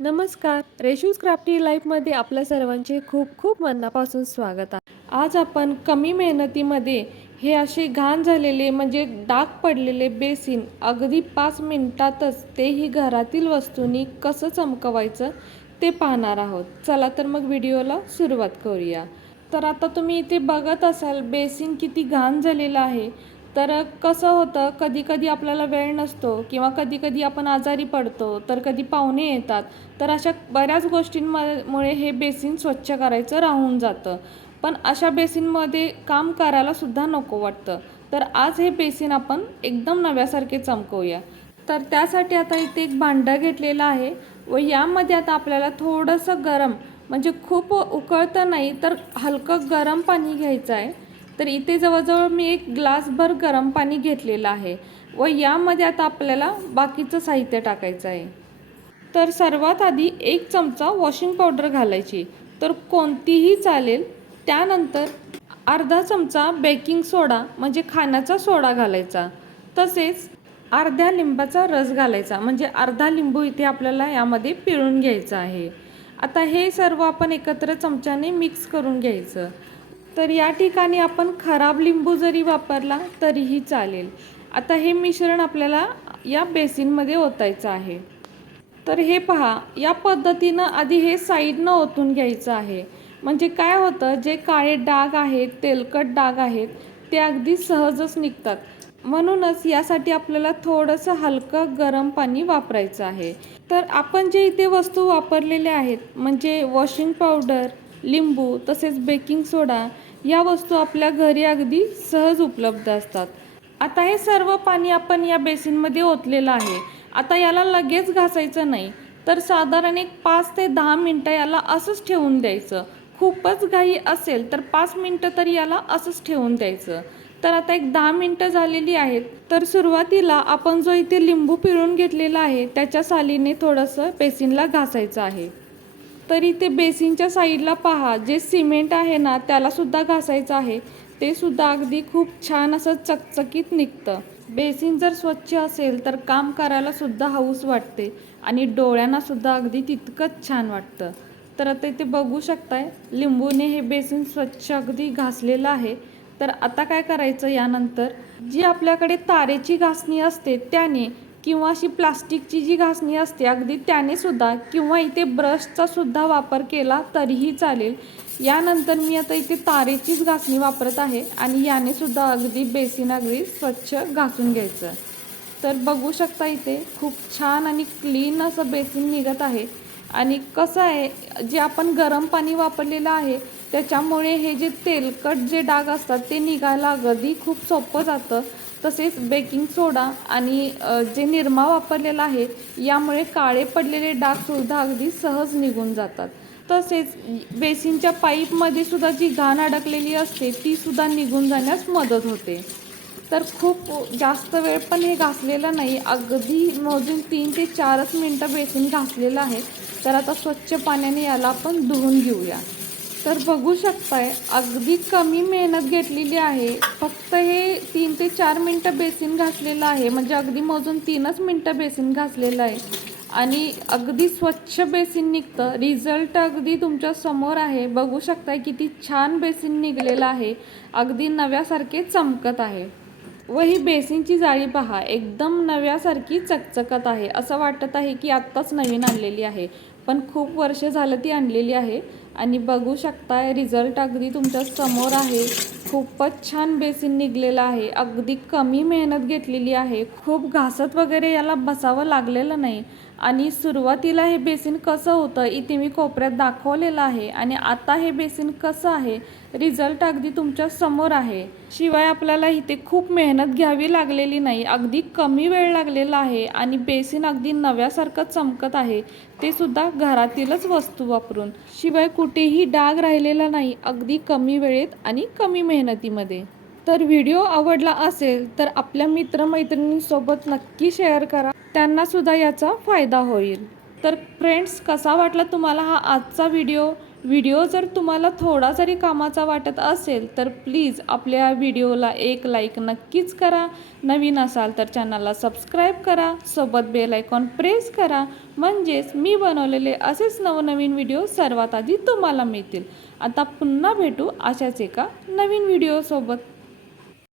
नमस्कार. रेशूज क्राफ्टी लाईफमध्ये आपल्या सर्वांचे खूप खूप मनापासून स्वागत आहे. आज आपण कमी मेहनतीमध्ये हे असे घाण झालेले म्हणजे डाग पडलेले बेसिन अगदी पाच मिनिटातच तेही घरातील वस्तूंनी कसं चमकवायचं ते पाहणार आहोत. चला तर मग व्हिडिओला सुरुवात करूया. तर आता तुम्ही इथे बघत असाल बेसिन किती घाण झालेलं आहे. तर कसं होतं कधी कधी आपल्याला वेळ नसतो किंवा कधी कधी आपण आजारी पडतो तर कधी पाहुणे येतात तर अशा बऱ्याच गोष्टींमुळे हे बेसिन स्वच्छ करायचं राहून जातं. पण अशा बेसिनमध्ये काम करायला सुद्धा नको वाटतं. तर आज हे बेसिन आपण एकदम नव्यासारखे चमकवूया. तर त्यासाठी आता इथे एक भांडं घेतलेलं आहे व यामध्ये आता आपल्याला थोडंसं गरम म्हणजे खूप उकळतं नाही तर हलकं गरम पाणी घ्यायचं आहे. तर इथे जवळजवळ मी एक ग्लासभर गरम पाणी घेतलेलं आहे व यामध्ये आता आपल्याला बाकीचं साहित्य टाकायचं आहे. तर सर्वात आधी एक चमचा वॉशिंग पावडर घालायची. तर कोणतीही चालेल त्यानंतर अर्धा चमचा बेकिंग सोडा म्हणजे खाण्याचा सोडा घालायचा. तसेच अर्ध्या लिंबाचा रस घालायचा म्हणजे अर्धा लिंबू इथे आपल्याला यामध्ये पिळून घ्यायचं आहे. आता हे सर्व आपण एकत्र चमच्याने मिक्स करून घ्यायचं. तर या ठिकाणी आपण खराब लिंबू जरी वापरला तरीही चालेल. आता हे मिश्रण आपल्याला या बेसिनमध्ये ओतायचं आहे. तर हे पहा या पद्धतीनं आधी हे साईडनं ओतून घ्यायचं आहे. म्हणजे काय होतं जे काळे डाग आहेत तेलकट डाग आहेत ते अगदी सहजच निघतात. म्हणूनच यासाठी आपल्याला थोडंसं हलकं गरम पाणी वापरायचं आहे. तर आपण जे इथे वस्तू वापरलेल्या आहेत म्हणजे वॉशिंग पावडर लिंबू तसेच बेकिंग सोडा या वस्तू आपल्या घरी अगदी सहज उपलब्ध असतात. आता हे सर्व पाणी आपण या बेसिनमध्ये ओतलेलं आहे. आता याला लगेच घासायचं नाही तर साधारण एक पाच ते दहा मिनटं याला असंच ठेवून द्यायचं. खूपच घाई असेल तर पाच मिनटं तरी याला असंच ठेवून द्यायचं. तर आता एक दहा मिनटं झालेली आहेत तर सुरुवातीला आपण जो इथे लिंबू पिळून घेतलेला आहे त्याच्या सालीने थोडंसं बेसिनला घासायचं आहे. तरी ते बेसिनच्या साईडला पहा जे सिमेंट आहे ना त्याला सुद्धा घासायचं आहे. ते सुद्धा अगदी खूप छान असं चकचकीत निघतं. बेसिन जर स्वच्छ असेल तर काम करायला सुद्धा हौस वाटते आणि डोळ्यांना सुद्धा अगदी तितकंच छान वाटतं. तर आता इथे बघू शकताय लिंबूने हे बेसिन स्वच्छ अगदी घासलेलं आहे. तर आता काय करायचं यानंतर? जी आपल्याकडे तारेची घासणी असते त्याने किंवा अशी प्लास्टिकची जी घासणी असते अगदी त्याने सुद्धा किंवा इथे ब्रशचा सुद्धा वापर केला तरीही चालेल. यानंतर मी आता इथे तारेचीच घासणी वापरत आहे आणि याने सुद्धा अगदी बेसिन अगदी स्वच्छ घासून घ्यायचं. तर बघू शकता इथे खूप छान आणि क्लीन असं बेसिन निघत आहे. आणि कसं आहे जे आपण गरम पाणी वापरलेलं आहे त्याच्यामुळे हे जे तेलकट जे डाग असतात ते निघायला अगदी खूप सोपं जातं. तसेच बेकिंग सोडा आणि जे निरमा वापरलेला आहे यामुळे काळे पडलेले डागसुद्धा अगदी सहज निघून जातात. तसेच बेसिनच्या पाईपमध्ये सुद्धा जी घाण अडकलेली असते ती सुद्धा निघून जाण्यास मदत होते. तर खूप जास्त वेळ पण हे घासलेलं नाही. अगदी मोजून तीन ते चारच मिनटं बेसिन घासलेलं आहे. तर आता स्वच्छ पाण्याने याला आपण धुवून घेऊया. तर बघू शकताय अगदी कमी मेहनत घेतलेली आहे. फक्त हे तीन ते चार मिनटं बेसिन घासलेलं आहे. म्हणजे अगदी मोजून तीनच मिनटं बेसिन घासलेलं आहे. आणि अगदी स्वच्छ बेसिन निघतं. रिझल्ट अगदी तुमच्यासमोर आहे. बघू शकताय किती छान बेसिन निघलेलं आहे. अगदी नव्यासारखे चमकत आहे. व ही बेसिनची जाळी पहा. एकदम नव्यासारखी चकचकत आहे. असं वाटत आहे की आत्ताच नवीन आणलेली आहे. पण खूप वर्ष झालं ती आणलेली आहे. आणि बघू शकताय रिझल्ट अगदी तुमच्यासमोर आहे. खूपच छान बेसिन निघलेलं आहे. अगदी कमी मेहनत घेतलेली आहे. खूप घासत वगैरे याला बसावं लागलेलं नाही. आणि सुरुवातीला हे बेसिन कसं होतं इथे मी कोपऱ्यात दाखवलेलं आहे. आणि आता हे बेसिन कसं आहे रिझल्ट अगदी तुमच्यासमोर आहे. शिवाय आपल्याला इथे खूप मेहनत घ्यावी लागलेली नाही. अगदी कमी वेळ लागलेला आहे. आणि बेसिन अगदी नव्यासारखं चमकत आहे. ते सुद्धा घरातीलच वस्तू वापरून. शिवाय कुठेही डाग राहिलेला नाही अगदी कमी वेळेत आणि कमी मेहनतीमध्ये. तर व्हिडिओ आवडला असेल तर आपल्या मित्रमैत्रिणींसोबत नक्की शेअर करा. त्यांना सुद्धा याचा फायदा होईल. तर फ्रेंड्स कसा वाटला तुम्हाला हा आजचा व्हिडिओ? व्हिडिओ जर तुम्हाला थोडा जरी कामाचा वाटत असेल तर प्लीज आपल्या व्हिडिओला एक लाईक नक्कीच करा. नवीन असाल तर चॅनलला सबस्क्राईब करा. सोबत बेल आयकॉन प्रेस करा. म्हणजेच मी बनवलेले असेच नवनवीन व्हिडिओ सर्वात आधी तुम्हाला मिळतील. आता पुन्हा भेटू अशाच एका नवीन व्हिडिओसोबत.